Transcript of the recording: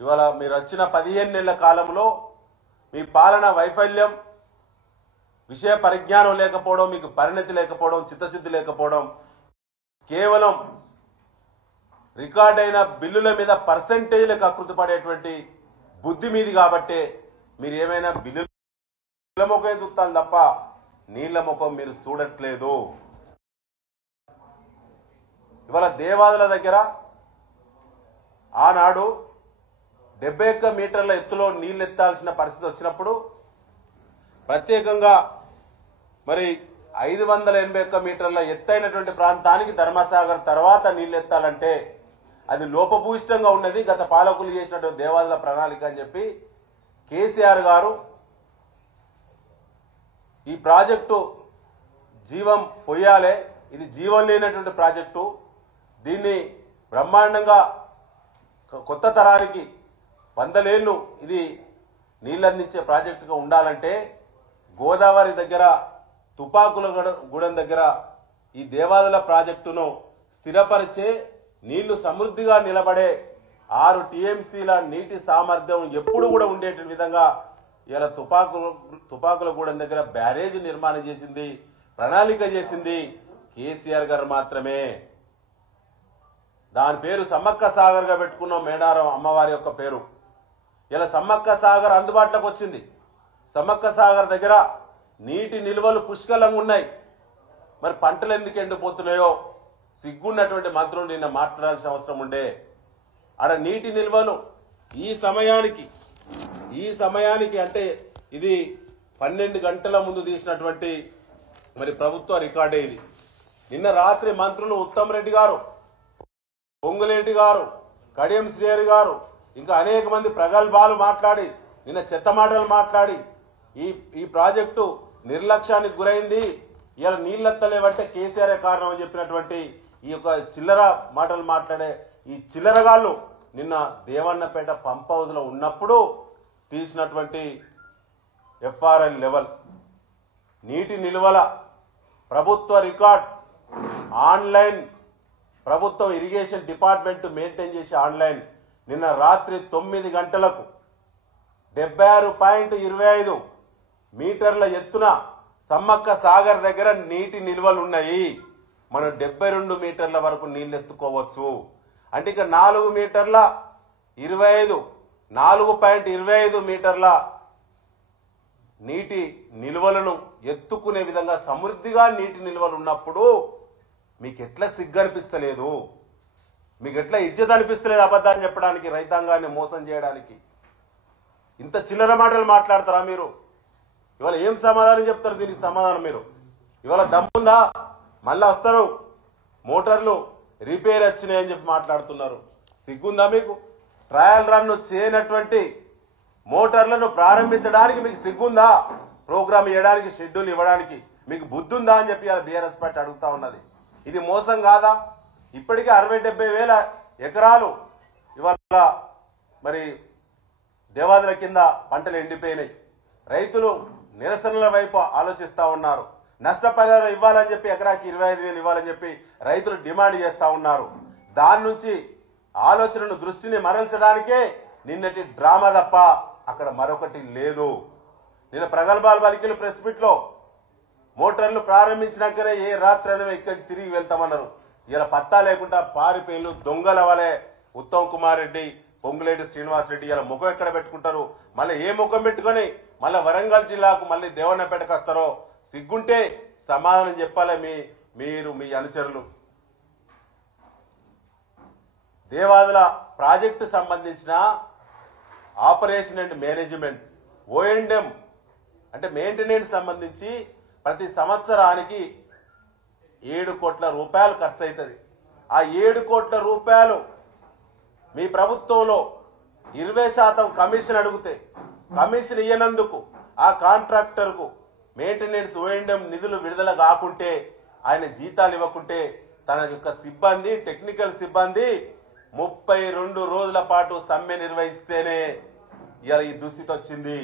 ఇవాళ మీరు వచ్చిన 15 నెలల కాలంలో మీ పాలన వైఫల్యం, విషయ పరిజ్ఞానం లేకపోవడం, మీకు పరిణతి లేకపోవడం, చిత్తశుద్ధి లేకపోవడం, కేవలం రికార్డైన బిల్లుల మీద పర్సెంటేజ్లకు ఆకృతి పడేటువంటి బుద్ధి మీది కాబట్టే మీరు ఏమైనా బిల్లుల ముఖం చూస్తారు తప్ప నీళ్ల ముఖం మీరు చూడట్లేదు. ఇవాళ దేవాదుల దగ్గర ఆనాడు 71 మీటర్ల ఎత్తులో నీళ్లు ఎత్తాల్సిన పరిస్థితి వచ్చినప్పుడు ప్రత్యేకంగా మరి 581 మీటర్ల ఎత్తైనటువంటి ప్రాంతానికి ధర్మసాగర్ తర్వాత నీళ్లు ఎత్తాలంటే అది లోపభూయిష్టంగా ఉన్నది, గత పాలకులు చేసినటువంటి దేవాదుల ప్రణాళిక అని చెప్పి కేసీఆర్ గారు ఈ ప్రాజెక్టు జీవం పొయ్యాలే, ఇది జీవం లేనటువంటి ప్రాజెక్టు, దీన్ని బ్రహ్మాండంగా కొత్త తరానికి 100 ఏళ్లు ఇది నీళ్ళందించే ప్రాజెక్టుగా ఉండాలంటే గోదావరి దగ్గర తుపాకుల గూడెం దగ్గర ఈ దేవాదుల ప్రాజెక్టును స్థిరపరిచే నీళ్లు సమృద్ధిగా నిలబడే 6 టీఎంసీల నీటి సామర్థ్యం ఎప్పుడు కూడా ఉండేట విధంగా ఇలా తుపాకుల గూడెం దగ్గర బ్యారేజ్ నిర్మాణం చేసింది, ప్రణాళిక చేసింది కేసీఆర్ గారు మాత్రమే. దాని పేరు సమ్మక్క సాగర్ గా పెట్టుకున్నాం, మేడారం అమ్మవారి యొక్క పేరు. ఇలా సమ్మక్క సాగర్ అందుబాటులోకి వచ్చింది. సమ్మక్క సాగర్ దగ్గర నీటి నిల్వలు పుష్కలంగా ఉన్నాయి. మరి పంటలు ఎందుకు ఎండిపోతున్నాయో సిగ్గున్నటువంటి మంత్రులు నిన్న మాట్లాడాల్సిన అవసరం ఉండే. ఆడ నీటి నిల్వలు ఈ సమయానికి అంటే ఇది 12 గంటల ముందు తీసినటువంటి మరి ప్రభుత్వ రికార్డే ఇది. నిన్న రాత్రి మంత్రులు ఉత్తమ్ రెడ్డి గారు, పొంగులేటి గారు, కడియం శ్రీహరి గారు ఇంకా అనేక మంది ప్రగల్భాలు మాట్లాడి నిన్న చెత్త మాటలు మాట్లాడి ఈ ప్రాజెక్టు నిర్లక్ష్యానికి గురైంది, ఇలా నీళ్ళెత్తలేవంటే కేసీఆర్ కారణం అని చెప్పినటువంటి ఈ యొక్క చిల్లర మాటలు మాట్లాడే ఈ చిల్లరగాళ్ళు నిన్న దేవన్నపేట పంప్ హౌస్ లో ఉన్నప్పుడు తీసినటువంటి ఎఫ్ఆర్ఎల్ లెవెల్ నీటి నిల్వల ప్రభుత్వ రికార్డ్ ఆన్లైన్ ప్రభుత్వం ఇరిగేషన్ డిపార్ట్మెంట్ మెయింటైన్ చేసే ఆన్లైన్ నిన్న రాత్రి 9 గంటలకు 76.25 మీటర్ల ఎత్తున సమ్మక్క సాగర్ దగ్గర నీటి నిల్వలు ఉన్నాయి. మనం 72 మీటర్ల వరకు నీళ్లు ఎత్తుకోవచ్చు. అంటే ఇక 4.25 మీటర్ల నీటి నిల్వలను ఎత్తుకునే విధంగా సమృద్ధిగా నీటి నిల్వలు ఉన్నప్పుడు మీకు ఎట్లా సిగ్గు అనిపిస్తలేదు, మీకు ఎట్లా ఇజ్జత్ అనిపిస్తలేదు అబద్ధాన్ని చెప్పడానికి, రైతాంగాన్ని మోసం చేయడానికి? ఇంత చిల్లర మాటలు మాట్లాడతారా మీరు? ఇవాళ ఏం సమాధానం చెప్తారు దీనికి? సమాధానం మీరు ఇవాళ దమ్ముందా? మళ్ళా వస్తారు మోటార్లు రిపేర్ వచ్చినాయని చెప్పి మాట్లాడుతున్నారు. సిగ్గుందా మీకు? ట్రయల్ రన్ చేయనటువంటి మోటార్లను ప్రారంభించడానికి మీకు సిగ్గుందా? ప్రోగ్రామ్ ఇవ్వడానికి, షెడ్యూల్ ఇవ్వడానికి మీకు బుద్ధి ఉందా అని చెప్పి బీఆర్ఎస్ పార్టీ అడుగుతా ఉన్నది. ఇది మోసం కాదా? ఇప్పటికే 60-70 వేల ఎకరాలు ఇవాళ మరి దేవాదుల కింద పంటలు ఎండిపోయినాయి. రైతులు నిరసనల వైపు ఆలోచిస్తా ఉన్నారు. నష్టపరిహారం ఇవ్వాలని చెప్పి ఎకరాకి 25,000 ఇవ్వాలని చెప్పి రైతులు డిమాండ్ చేస్తా ఉన్నారు. దాని నుంచి ఆలోచనను దృష్టిని మరల్చడానికే నిన్నటి డ్రామా తప్ప అక్కడ మరొకటి లేదు. నిన్న ప్రగల్భాలు పలికిలు ప్రెస్ మీట్ లో మోటార్లు ప్రారంభించినాకనే ఏ రాత్రైనా ఇక్కడి తిరిగి వెళ్తామన్నారు. ఇలా పత్తా లేకుండా పారిపోయిన దొంగల వలె ఉత్తమ్ కుమార్ రెడ్డి, పొంగులేటి శ్రీనివాస్ రెడ్డి ఇలా ముఖం ఎక్కడ పెట్టుకుంటారు? మళ్ళీ ఏ ముఖం పెట్టుకొని మళ్ళీ వరంగల్ జిల్లాకు మళ్ళీ దేవన్నపేటకు వస్తారో సిగ్గుంటే సమాధానం చెప్పాలి మీరు మీ అనుచరులు. దేవాదుల ప్రాజెక్టు సంబంధించిన ఆపరేషన్ అండ్ మేనేజ్మెంట్ ఓఎండ్ఎం అంటే మెయింటెనెన్స్ సంబంధించి ప్రతి సంవత్సరానికి 7 కోట్ల రూపాయలు ఖర్చు అవుతుంది. ఆ 7 కోట్ల రూపాయలు మీ ప్రభుత్వంలో 20% కమిషన్ అడిగితే కమిషన్ ఇయ్యనందుకు ఆ కాంట్రాక్టర్కు మెయింటెనెన్స్ ఓఎండ్ఎం నిధులు విడుదల కాకుంటే, ఆయన జీతాలు ఇవ్వకుంటే తన యొక్క సిబ్బంది, టెక్నికల్ సిబ్బంది 32 రోజుల పాటు సమ్మె నిర్వహిస్తేనే ఇలా ఈ దుస్థితి వచ్చింది.